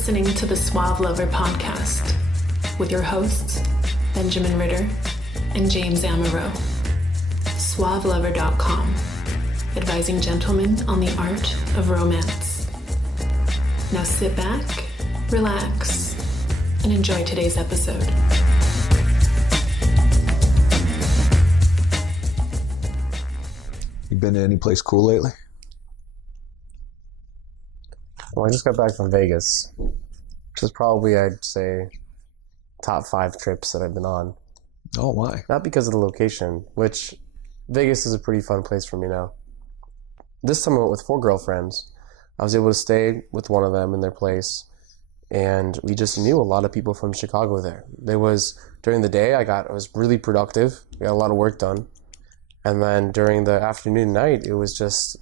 listening to the Suave Lover podcast with your hosts, Benjamin Ritter and James Amaro. SuaveLover.com, advising gentlemen on the art of romance. Now sit back, relax, and enjoy today's episode. You been to any place cool lately? Well, I just got back from Vegas, which is probably, I'd say, top 5 trips that I've been on. Oh, why? Not because of the location, which Vegas is a pretty fun place for me now. This time I went with 4 girlfriends. I was able to stay with one of them in their place, and we just knew a lot of people from Chicago there. During the day, I was really productive. We got a lot of work done. And then during the afternoon and night, it was just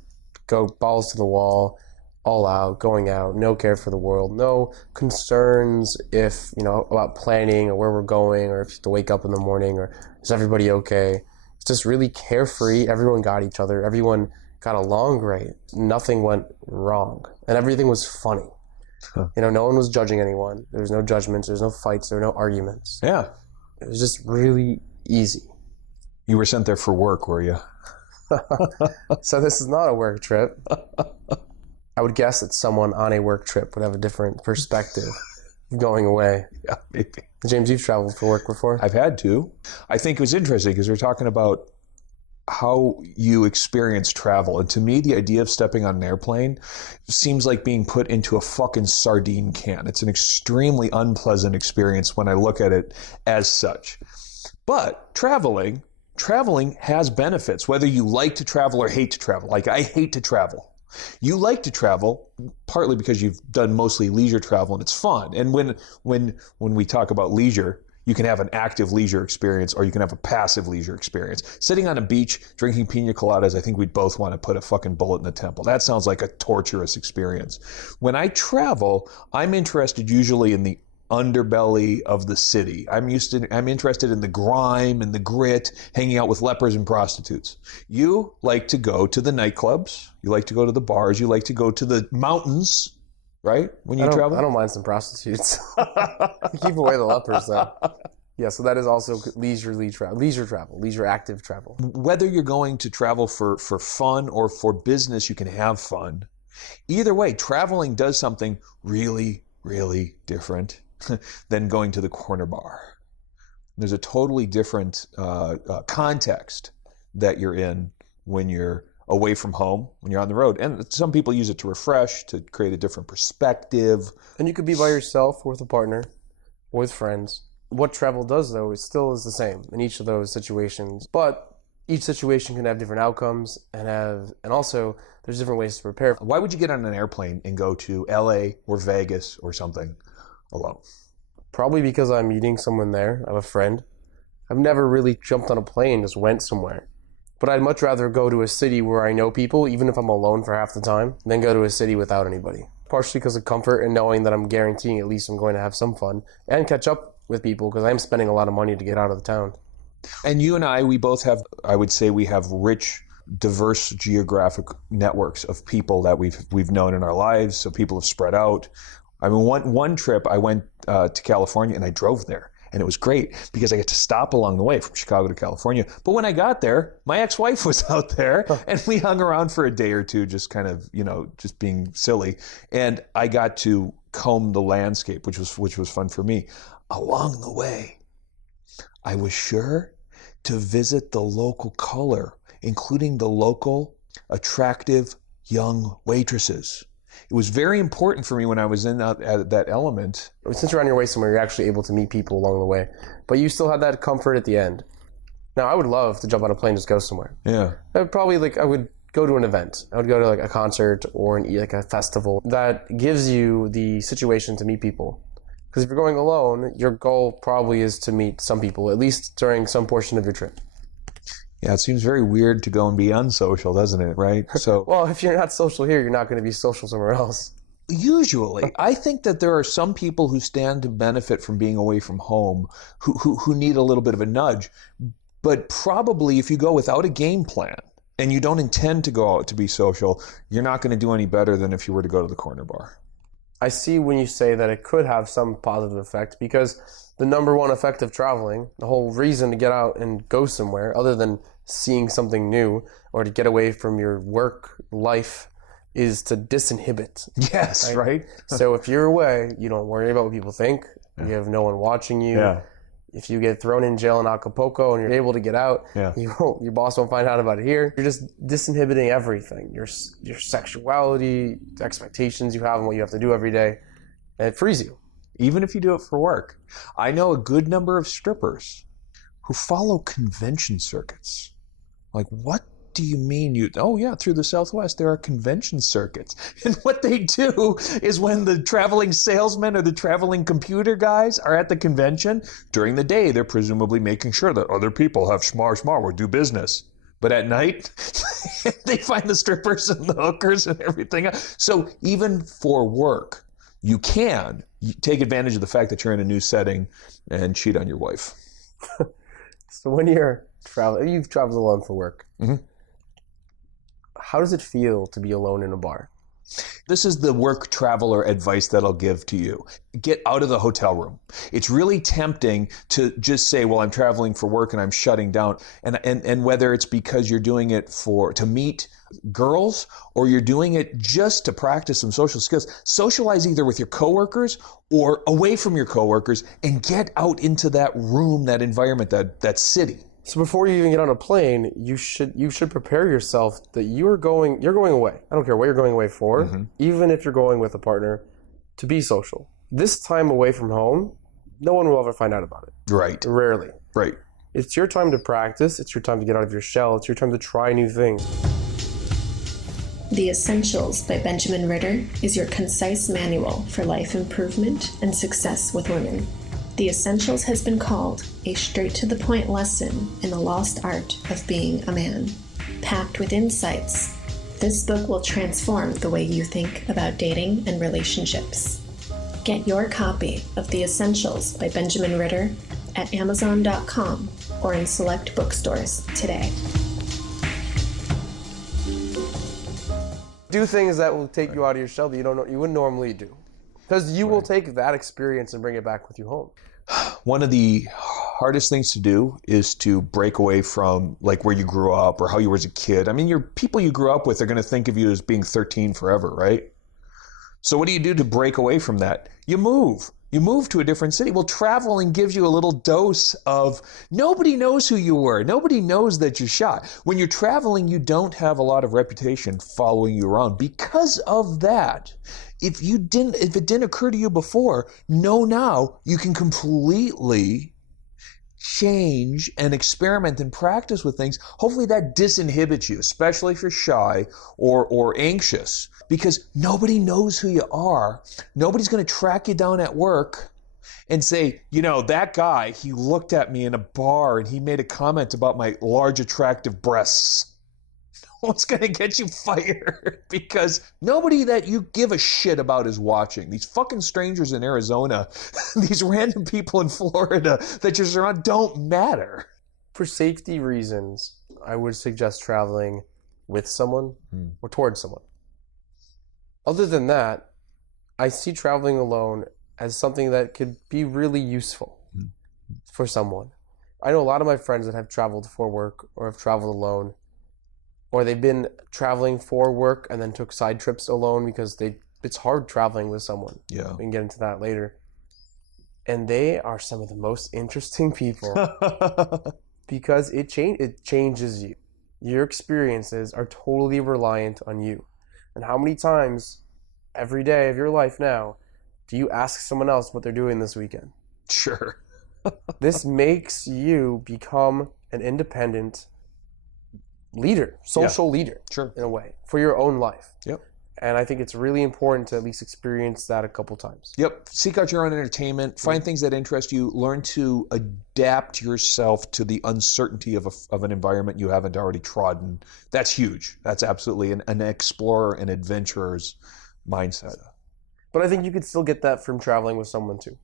go balls to the wall, all out, going out, no care for the world, no concerns about planning or where we're going or if you have to wake up in the morning or is everybody okay. It's just really carefree. Everyone got each other. Everyone got along great. Nothing went wrong. And everything was funny. Huh. No one was judging anyone. There was no judgments. There was no fights. There were no arguments. Yeah. It was just really easy. You were sent there for work, were you? So this is not a work trip. I would guess that someone on a work trip would have a different perspective going away. Yeah, maybe. James, you've traveled for work before? I've had to. I think it was interesting because we're talking about how you experience travel. And to me, the idea of stepping on an airplane seems like being put into a fucking sardine can. It's an extremely unpleasant experience when I look at it as such. But traveling has benefits, whether you like to travel or hate to travel. Like, I hate to travel. You like to travel partly because you've done mostly leisure travel and it's fun. And when we talk about leisure, you can have an active leisure experience or you can have a passive leisure experience. Sitting on a beach, drinking pina coladas, I think we'd both want to put a fucking bullet in the temple. That sounds like a torturous experience. When I travel, I'm interested usually in the underbelly of the city. I'm interested in the grime and the grit, hanging out with lepers and prostitutes. You like to go to the nightclubs. You like to go to the bars. You like to go to the mountains, right? When you travel? I don't mind some prostitutes. Keep away the lepers, though. Yeah, so that is also leisure active travel. Whether you're going to travel for fun or for business, you can have fun. Either way, traveling does something really, really different than going to the corner bar. There's a totally different context that you're in when you're away from home, when you're on the road. And some people use it to refresh, to create a different perspective. And you could be by yourself or with a partner or with friends. What travel does, though, is still the same in each of those situations. But each situation can have different outcomes and also there's different ways to prepare. Why would you get on an airplane and go to LA or Vegas or something alone? Probably because I'm meeting someone there. I have a friend. I've never really jumped on a plane and just went somewhere. But I'd much rather go to a city where I know people, even if I'm alone for half the time, than go to a city without anybody. Partially because of comfort and knowing that I'm guaranteeing at least I'm going to have some fun and catch up with people because I'm spending a lot of money to get out of the town. And you and we both have, I would say we have rich, diverse geographic networks of people that we've known in our lives. So people have spread out. I mean, one trip I went to California and I drove there. And it was great because I get to stop along the way from Chicago to California. But when I got there, my ex-wife was out there and we hung around for a day or two, just kind of, just being silly. And I got to comb the landscape, which was fun for me. Along the way, I was sure to visit the local color, including the local attractive young waitresses. It was very important for me when I was in that element. Since you're on your way somewhere, you're actually able to meet people along the way. But you still had that comfort at the end. Now, I would love to jump on a plane and just go somewhere. Yeah. I would go to an event. I would go to a concert or a festival that gives you the situation to meet people. Because if you're going alone, your goal probably is to meet some people, at least during some portion of your trip. Yeah, it seems very weird to go and be unsocial, doesn't it, right? So, well, if you're not social here, you're not going to be social somewhere else. Usually. I think that there are some people who stand to benefit from being away from home who need a little bit of a nudge. But probably if you go without a game plan and you don't intend to go out to be social, you're not going to do any better than if you were to go to the corner bar. I see when you say that it could have some positive effect, because the number one effect of traveling, the whole reason to get out and go somewhere other than seeing something new or to get away from your work life, is to disinhibit. Yes, right? So if you're away, you don't worry about what people think. You have no one watching you. Yeah. If you get thrown in jail in Acapulco and you're able to get out, your boss won't find out about it here. You're just disinhibiting everything. Your sexuality, the expectations you have and what you have to do every day. And it frees you. Even if you do it for work. I know a good number of strippers who follow convention circuits. Like, what do you mean through the Southwest there are convention circuits. And what they do is when the traveling salesmen or the traveling computer guys are at the convention, during the day they're presumably making sure that other people have schmar or do business. But at night, they find the strippers and the hookers and everything else. So even for work, you can take advantage of the fact that you're in a new setting and cheat on your wife. So when you've traveled alone for work, how does it feel to be alone in a bar? This is the work traveler advice that I'll give to you. Get out of the hotel room. It's really tempting to just say, well, I'm traveling for work and I'm shutting down. And whether it's because you're doing it to meet girls or you're doing it just to practice some social skills, socialize either with your coworkers or away from your coworkers and get out into that room, that environment, that city. So before you even get on a plane, you should prepare yourself that you're going away. I don't care what you're going away for, even if you're going with a partner, to be social. This time away from home, no one will ever find out about it. Right. Rarely. Right. It's your time to practice. It's your time to get out of your shell. It's your time to try new things. The Essentials by Benjamin Ritter is your concise manual for life improvement and success with women. The Essentials has been called a straight-to-the-point lesson in the lost art of being a man. Packed with insights, this book will transform the way you think about dating and relationships. Get your copy of The Essentials by Benjamin Ritter at Amazon.com or in select bookstores today. Do things that will take you out of your shell that you wouldn't normally do. Because you will take that experience and bring it back with you home. One of the hardest things to do is to break away from like where you grew up or how you were as a kid. I mean, your people you grew up with are going to think of you as being 13 forever, right? So what do you do to break away from that? You move. You move to a different city. Well, traveling gives you a little dose of nobody knows who you were. Nobody knows that you're shy. When you're traveling, you don't have a lot of reputation following you around. Because of that, if it didn't occur to you before, know now you can completely change and experiment and practice with things. Hopefully that disinhibits you, especially if you're shy or anxious, because nobody knows who you are. Nobody's going to track you down at work and say, that guy, he looked at me in a bar and he made a comment about my large, attractive breasts. What's going to get you fired? Because nobody that you give a shit about is watching. These fucking strangers in Arizona, these random people in Florida that you're surrounded don't matter. For safety reasons, I would suggest traveling with someone or towards someone. Other than that, I see traveling alone as something that could be really useful for someone. I know a lot of my friends that have traveled for work or have traveled alone, or they've been traveling for work and then took side trips alone because it's hard traveling with someone. Yeah. We can get into that later. And they are some of the most interesting people because it changes you. Your experiences are totally reliant on you. And how many times every day of your life now do you ask someone else what they're doing this weekend? Sure. This makes you become an independent leader, social leader, sure, in a way, for your own life. Yep. And I think it's really important to at least experience that a couple times. Yep. Seek out your own entertainment. Find things that interest you. Learn to adapt yourself to the uncertainty of an environment you haven't already trodden. That's huge. That's absolutely an explorer and adventurer's mindset. But I think you could still get that from traveling with someone too.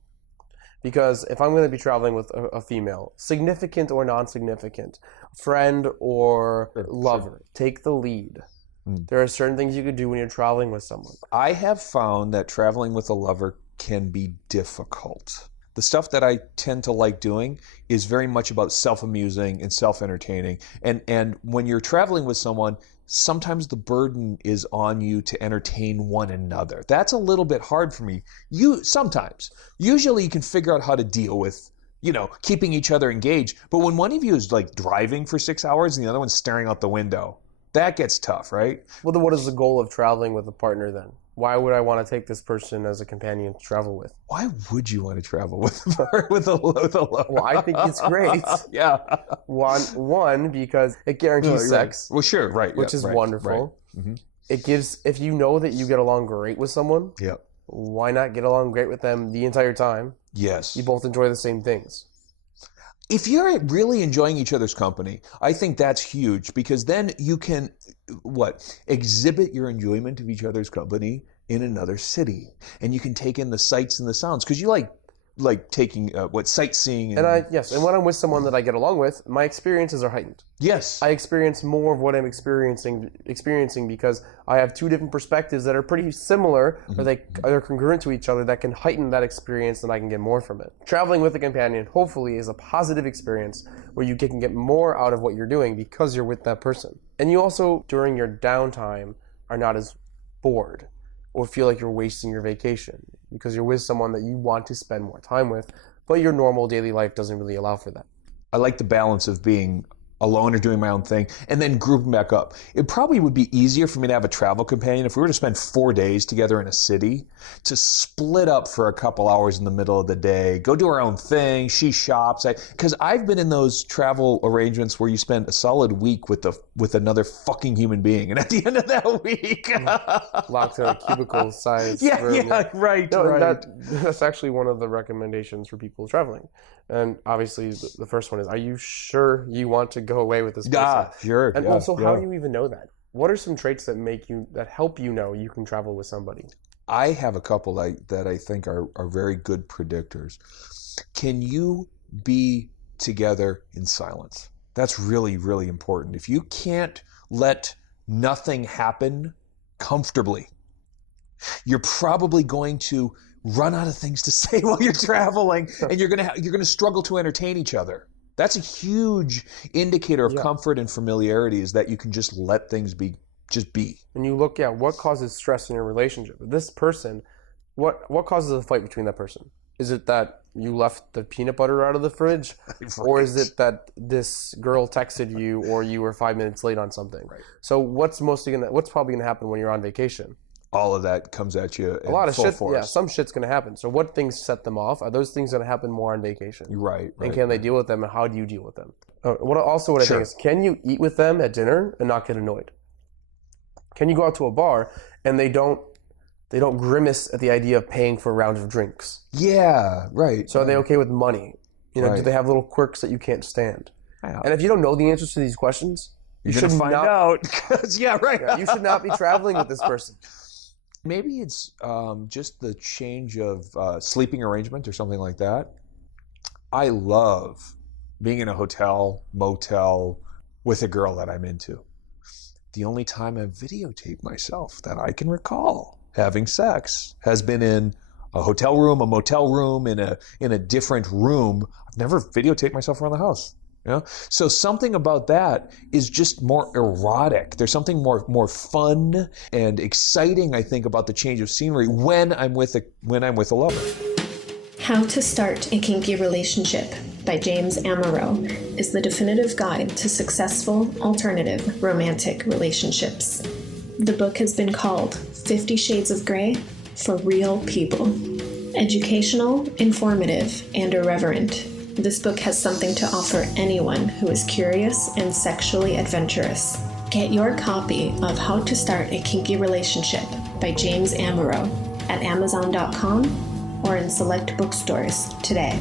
Because if I'm going to be traveling with a female, significant or non-significant, friend or lover, take the lead. There are certain things you could do when you're traveling with someone. I have found that traveling with a lover can be difficult. The stuff that I tend to like doing is very much about self-amusing and self-entertaining. And when you're traveling with someone, sometimes the burden is on you to entertain one another. That's a little bit hard for me. Sometimes. Usually you can figure out how to deal with, keeping each other engaged. But when one of you is like driving for 6 hours and the other one's staring out the window, that gets tough, right? Well, then what is the goal of traveling with a partner then? Why would I want to take this person as a companion to travel with? Why would you want to travel with a lover? Well, I think it's great. Yeah. One, because it guarantees sex. Right. Well, sure, right. Which is wonderful. Right. Mm-hmm. It gives, if you know that you get along great with someone, why not get along great with them the entire time? Yes. You both enjoy the same things. If you're really enjoying each other's company, I think that's huge, because then you can, exhibit your enjoyment of each other's company in another city. And you can take in the sights and the sounds, because you like taking, sightseeing. And when I'm with someone that I get along with, my experiences are heightened. Yes. I experience more of what I'm experiencing because I have two different perspectives that are pretty similar, or they're congruent to each other, that can heighten that experience, and I can get more from it. Traveling with a companion, hopefully, is a positive experience where you can get more out of what you're doing because you're with that person. And you also, during your downtime, are not as bored or feel like you're wasting your vacation because you're with someone that you want to spend more time with, but your normal daily life doesn't really allow for that. I like the balance of being alone or doing my own thing and then grouping back up. It probably would be easier for me to have a travel companion if we were to spend 4 days together in a city, to split up for a couple hours in the middle of the day, go do our own thing, she shops. Because I've been in those travel arrangements where you spend a solid week with another fucking human being, and at the end of that week, locked in a cubicle size room. Right. That's actually one of the recommendations for people traveling. And obviously, the first one is, are you sure you want to go away with this person? Yeah, sure. And also, how do you even know that? What are some traits that help you know you can travel with somebody? I have a couple that I think are very good predictors. Can you be together in silence? That's really, really important. If you can't let nothing happen comfortably, you're probably going to run out of things to say while you're traveling, and you're gonna struggle to entertain each other. That's a huge indicator of comfort and familiarity, is that you can just let things be. And you look at what causes stress in your relationship. This person, what causes a fight between that person? Is it that you left the peanut butter out of the fridge? Right. Or is it that this girl texted you, or you were 5 minutes late on something? Right. So what's probably gonna happen when you're on vacation? All of that comes at you in a lot of full shit. force. Yeah, some shit's gonna happen. So what things set them off? Are those things gonna happen more on vacation? Right. And can they deal with them, and how do you deal with them? What I think is, can you eat with them at dinner and not get annoyed? Can you go out to a bar and they don't grimace at the idea of paying for a round of drinks? Yeah, right. So are they okay with money? Do they have little quirks that you can't stand? And if you don't know the answers to these questions, you should find out. You should not be traveling with this person. Maybe it's just the change of sleeping arrangement or something like that. I love being in a hotel, motel with a girl that I'm into. The only time I've videotaped myself that I can recall having sex has been in a hotel room, a motel room, in a different room. I've never videotaped myself around the house. So something about that is just more erotic. There's something more fun and exciting, I think, about the change of scenery when I'm with a lover. How to Start a Kinky Relationship by James Amaro is the definitive guide to successful alternative romantic relationships. The book has been called 50 Shades of Grey for real people. Educational, informative, and irreverent, this book has something to offer anyone who is curious and sexually adventurous. Get your copy of How to Start a Kinky Relationship by James Amaro at Amazon.com or in select bookstores today.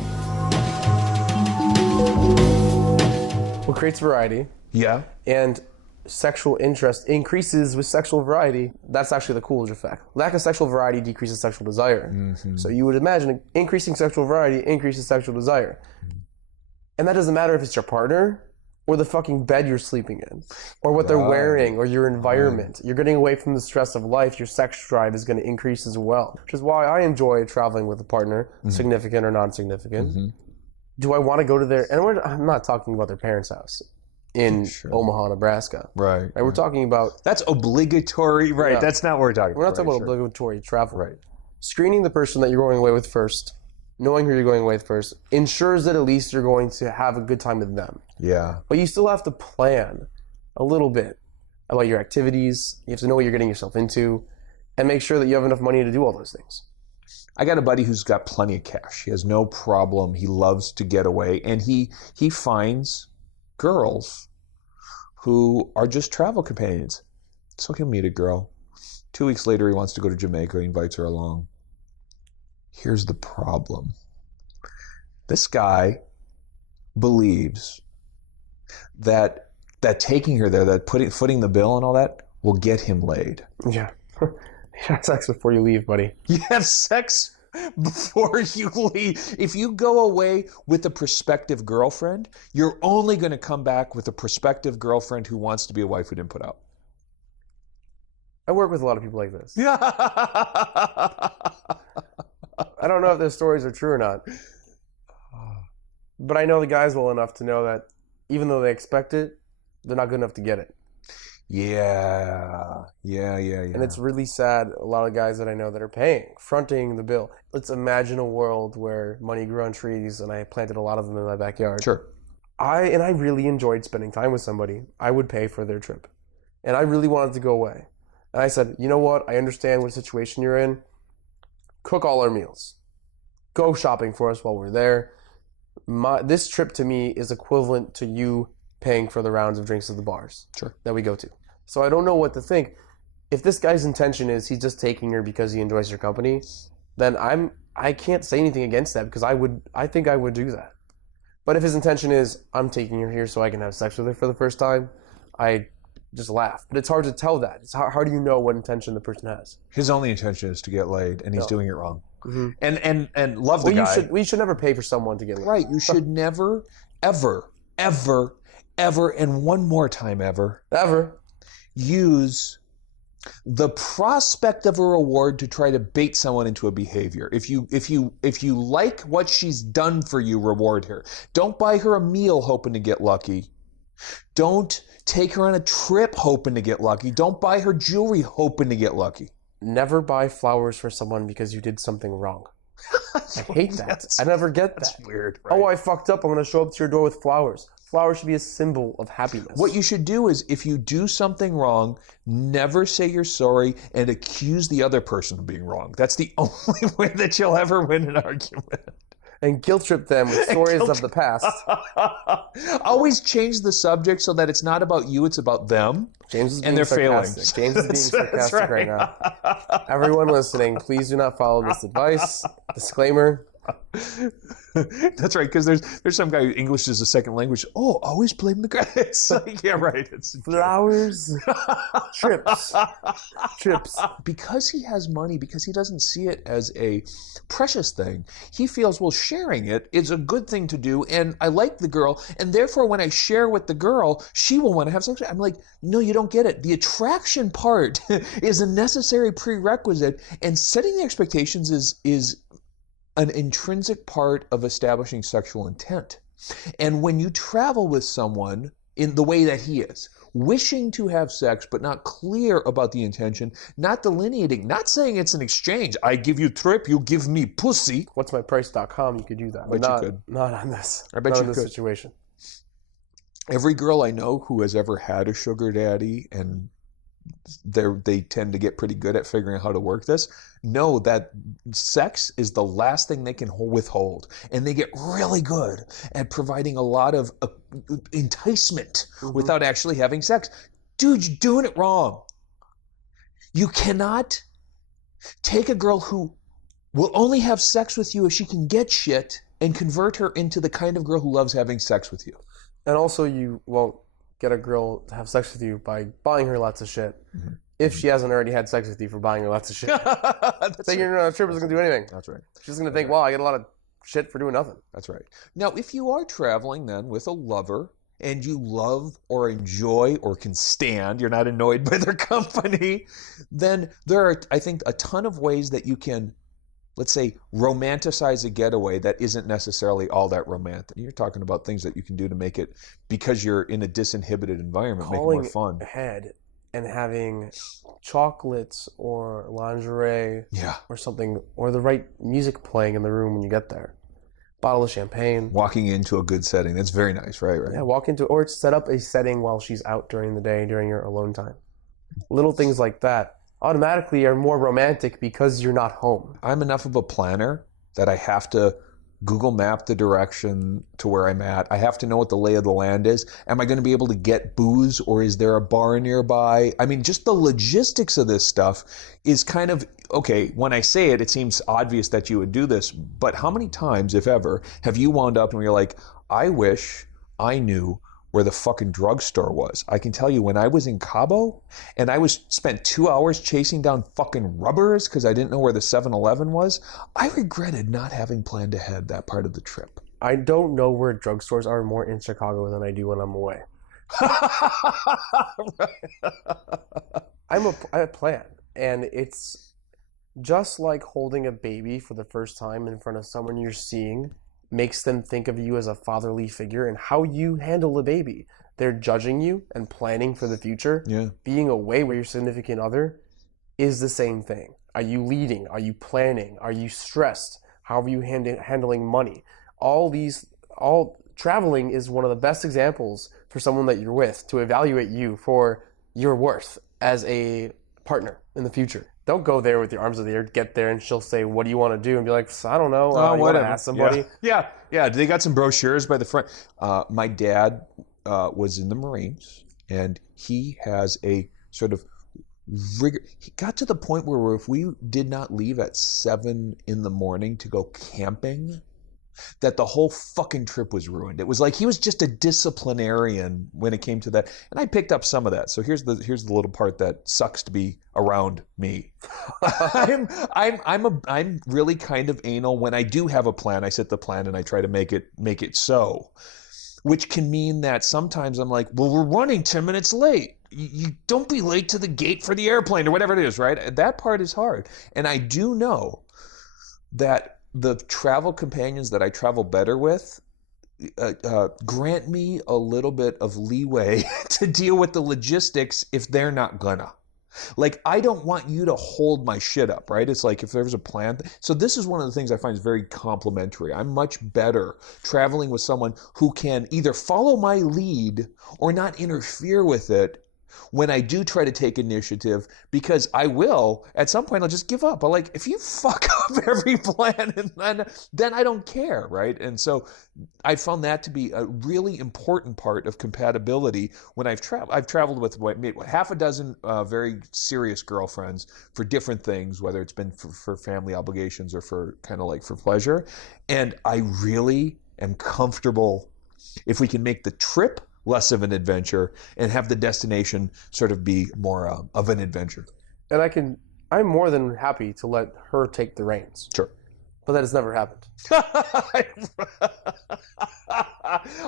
What creates variety? Yeah. And sexual interest increases with sexual variety. That's actually the Coolidge effect. Lack of sexual variety decreases sexual desire. Mm-hmm. So you would imagine increasing sexual variety increases sexual desire. And that doesn't matter if it's your partner or the fucking bed you're sleeping in, or what they're wearing, or your environment. You're getting away from the stress of life. Your sex drive is going to increase as well, which is why I enjoy traveling with a partner, significant or non-significant. Do I want to go to their... And I'm not talking about their parents' house in Omaha, Nebraska. Right. We're talking about... That's obligatory. Right. Yeah. That's not what we're talking about. We're not talking about obligatory travel. Right. Screening the person that you're going away with first, knowing who you're going away with first, ensures that at least you're going to have a good time with them. Yeah. But you still have to plan a little bit about your activities. You have to know what you're getting yourself into and make sure that you have enough money to do all those things. I got a buddy who's got plenty of cash. He has no problem. He loves to get away. And he finds girls who are just travel companions. So he'll meet a girl. 2 weeks later, he wants to go to Jamaica. He invites her along. Here's the problem. This guy believes that taking her there, that footing the bill and all that, will get him laid. Yeah. You have sex before you leave, buddy. You have sex before you leave. If you go away with a prospective girlfriend, you're only going to come back with a prospective girlfriend who wants to be a wife who didn't put out. I work with a lot of people like this. Yeah. I don't know if their stories are true or not. But I know the guys well enough to know that even though they expect it, they're not good enough to get it. Yeah. And it's really sad, a lot of guys that I know that are fronting the bill. Let's imagine a world where money grew on trees and I planted a lot of them in my backyard. Sure. I really enjoyed spending time with somebody. I would pay for their trip. And I really wanted to go away. And I said, you know what? I understand what situation you're in. Cook all our meals. Go shopping for us while we're there. This trip to me is equivalent to you paying for the rounds of drinks at the bars that we go to. So I don't know what to think. If this guy's intention is he's just taking her because he enjoys her company, then I can't say anything against that because I think I would do that. But if his intention is I'm taking her here so I can have sex with her for the first time, I just laugh. But it's hard to tell that. It's how do you know what intention the person has? His only intention is to get laid, and he's doing it wrong. Mm-hmm. And love the guy. We should never pay for someone to get laid. Right. You should never, ever, and one more time ever, use the prospect of a reward to try to bait someone into a behavior. If you like what she's done for you, reward her. Don't buy her a meal hoping to get lucky. Don't take her on a trip hoping to get lucky. Don't buy her jewelry hoping to get lucky. Never buy flowers for someone because you did something wrong. I hate that. I never get that. That's weird. Right? Oh, I fucked up. I'm going to show up to your door with flowers. Flowers should be a symbol of happiness. What you should do is, if you do something wrong, never say you're sorry and accuse the other person of being wrong. That's the only way that you'll ever win an argument. And guilt trip them with stories of the past. Always change the subject so that it's not about you, it's about them. James is being and their sarcastic. failings. James is being sarcastic right now. Everyone listening, please do not follow this advice. Disclaimer. That's right, because there's some guy who English is a second language. Oh, always blame the guy. It's like, yeah, right. It's flowers, trips. Because he has money, because he doesn't see it as a precious thing, he feels, well, sharing it is a good thing to do, and I like the girl, and therefore when I share with the girl, she will want to have sex. I'm like, no, you don't get it. The attraction part is a necessary prerequisite, and setting the expectations is an intrinsic part of establishing sexual intent. And when you travel with someone in the way that he is, wishing to have sex but not clear about the intention, not delineating, not saying it's an exchange. I give you trip, you give me pussy. What's my price.com, you could do that. But not, you could. Not on this. I bet not you in this could. Situation. Every girl I know who has ever had a sugar daddy, and they tend to get pretty good at figuring out how to work this, know that sex is the last thing they can withhold. And they get really good at providing a lot of enticement without actually having sex. Dude, you're doing it wrong. You cannot take a girl who will only have sex with you if she can get shit and convert her into the kind of girl who loves having sex with you. And also you won't get a girl to have sex with you by buying her lots of shit if she hasn't already had sex with you for buying her lots of shit. Taking her on a trip isn't going to do anything. That's right. She's going to think, wow, I get a lot of shit for doing nothing. That's right. Now, if you are traveling then with a lover and you love or enjoy or can stand, you're not annoyed by their company, then there are, I think, a ton of ways that you can, let's say, romanticize a getaway that isn't necessarily all that romantic. You're talking about things that you can do to make it, because you're in a disinhibited environment, make it more fun. Ahead and having chocolates or lingerie or something, or the right music playing in the room when you get there. Bottle of champagne. Walking into a good setting. That's very nice, right? Yeah, walk into, or set up a setting while she's out during the day, during your alone time. Little things like that automatically are more romantic because you're not home. I'm enough of a planner that I have to Google map the direction to where I'm at. I have to know what the lay of the land is. Am I going to be able to get booze, or is there a bar nearby? I mean, just the logistics of this stuff is kind of, okay, when I say it, it seems obvious that you would do this, but how many times, if ever, have you wound up and you're like, I wish I knew where the fucking drugstore was? I can tell you, when I was in Cabo and I spent 2 hours chasing down fucking rubbers because I didn't know where the 7-Eleven was, I regretted not having planned ahead that part of the trip. I don't know where drugstores are more in Chicago than I do when I'm away. I plan, and it's just like holding a baby for the first time in front of someone you're seeing makes them think of you as a fatherly figure, and how you handle a baby. They're judging you and planning for the future. Yeah. Being away with your significant other is the same thing. Are you leading? Are you planning? Are you stressed? How are you handling money? All traveling is one of the best examples for someone that you're with to evaluate you for your worth as a partner in the future. Don't go there with your arms in the air. Get there and she'll say, what do you want to do? And be like, I don't know. You want to ask somebody? Yeah. They got some brochures by the front. My dad was in the Marines, and he has a sort of rigor. He got to the point where if we did not leave at 7 a.m. to go camping, that the whole fucking trip was ruined. It was like he was just a disciplinarian when it came to that, and I picked up some of that. So here's the little part that sucks to be around me. I'm really kind of anal when I do have a plan. I set the plan and I try to make it so, which can mean that sometimes I'm like, well, we're running 10 minutes late. You don't be late to the gate for the airplane or whatever it is, right? That part is hard, and I do know that the travel companions that I travel better with grant me a little bit of leeway to deal with the logistics if they're not gonna. Like, I don't want you to hold my shit up, right? It's like if there's a plan. So this is one of the things I find is very complimentary. I'm much better traveling with someone who can either follow my lead or not interfere with it when I do try to take initiative, because I will, at some point, I'll just give up. But like, if you fuck up every plan, and then I don't care, right? And so I found that to be a really important part of compatibility when I've traveled. I've traveled with half a dozen very serious girlfriends for different things, whether it's been for family obligations or for kind of like for pleasure. And I really am comfortable if we can make the trip less of an adventure and have the destination sort of be more of an adventure. And I'm more than happy to let her take the reins. Sure. But that has never happened.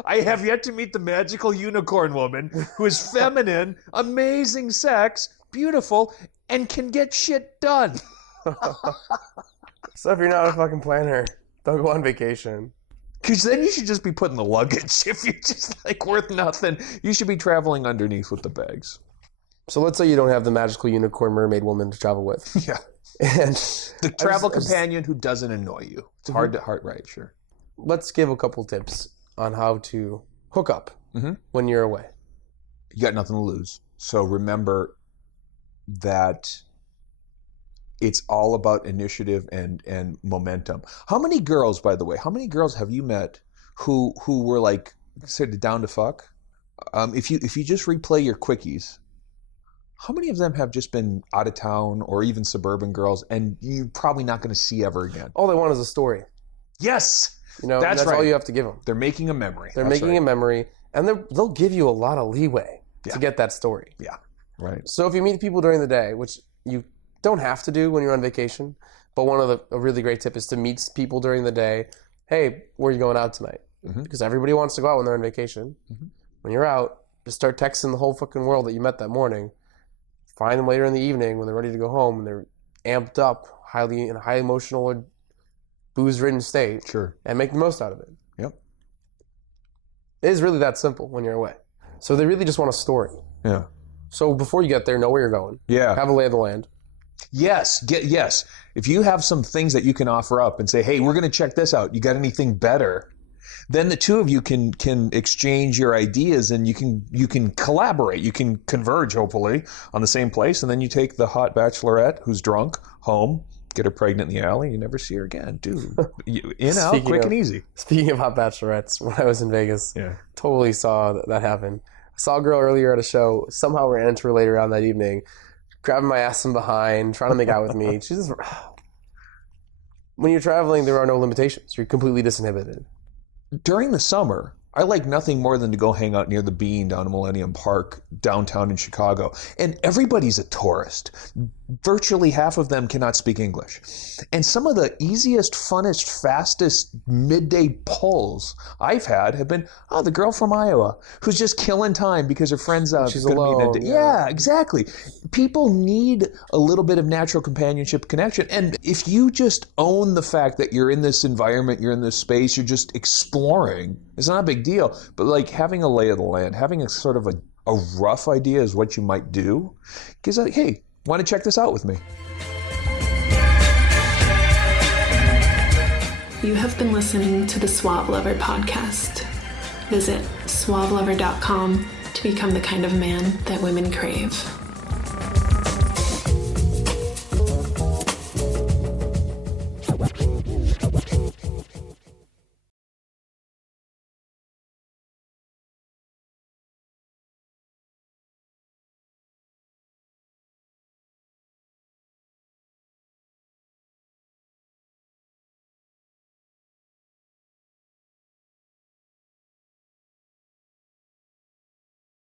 I have yet to meet the magical unicorn woman who is feminine, amazing sex, beautiful, and can get shit done. So if you're not a fucking planner, don't go on vacation. Because then you should just be putting the luggage. If you're just like worth nothing, you should be traveling underneath with the bags. So let's say you don't have the magical unicorn mermaid woman to travel with. Yeah. And the travel companion who doesn't annoy you. It's hard to right, sure. Let's give a couple tips on how to hook up when you're away. You got nothing to lose. So remember that it's all about initiative and momentum. How many girls, by the way, have you met who were like said down to fuck? If you just replay your quickies, how many of them have just been out of town or even suburban girls, and you're probably not going to see ever again? All they want is a story. Yes, that's right. All you have to give them. They're making a memory. They're making a memory, and they'll give you a lot of leeway to get that story. Yeah, right. So if you meet people during the day, which you don't have to do when you're on vacation, but a really great tip is to meet people during the day. Hey, where are you going out tonight? Because everybody wants to go out when they're on vacation, when you're out, just start texting the whole fucking world that you met that morning. Find them later in the evening when they're ready to go home and they're amped up, in a high emotional or booze-ridden state. Sure. And make the most out of it. Yep. It is really that simple when you're away. So they really just want a story. Yeah. So before you get there, know where you're going. Yeah. Have a lay of the land. Yes. Yes. If you have some things that you can offer up and say, hey, we're going to check this out. You got anything better? Then the two of you can exchange your ideas and you can collaborate. You can converge, hopefully, on the same place. And then you take the hot bachelorette who's drunk home, get her pregnant in the alley, you never see her again. Dude, out, quick and easy. Speaking of hot bachelorettes, when I was in Vegas, totally saw that happen. I saw a girl earlier at a show, somehow ran into her later on that evening, grabbing my ass from behind, trying to make out with me. She's just... When you're traveling, there are no limitations. You're completely disinhibited. During the summer, I like nothing more than to go hang out near the Bean down in Millennium Park, downtown in Chicago. And everybody's a tourist. Virtually half of them cannot speak English. And some of the easiest, funnest, fastest midday pulls I've had have been, the girl from Iowa who's just killing time because her friend's out. She's alone. Yeah, exactly. People need a little bit of natural companionship connection. And if you just own the fact that you're in this environment, you're in this space, you're just exploring, it's not a big deal. But like having a lay of the land, having a sort of a rough idea is what you might do, because hey, want to check this out with me? You have been listening to the Suave Lover podcast. Visit suavelover.com to become the kind of man that women crave.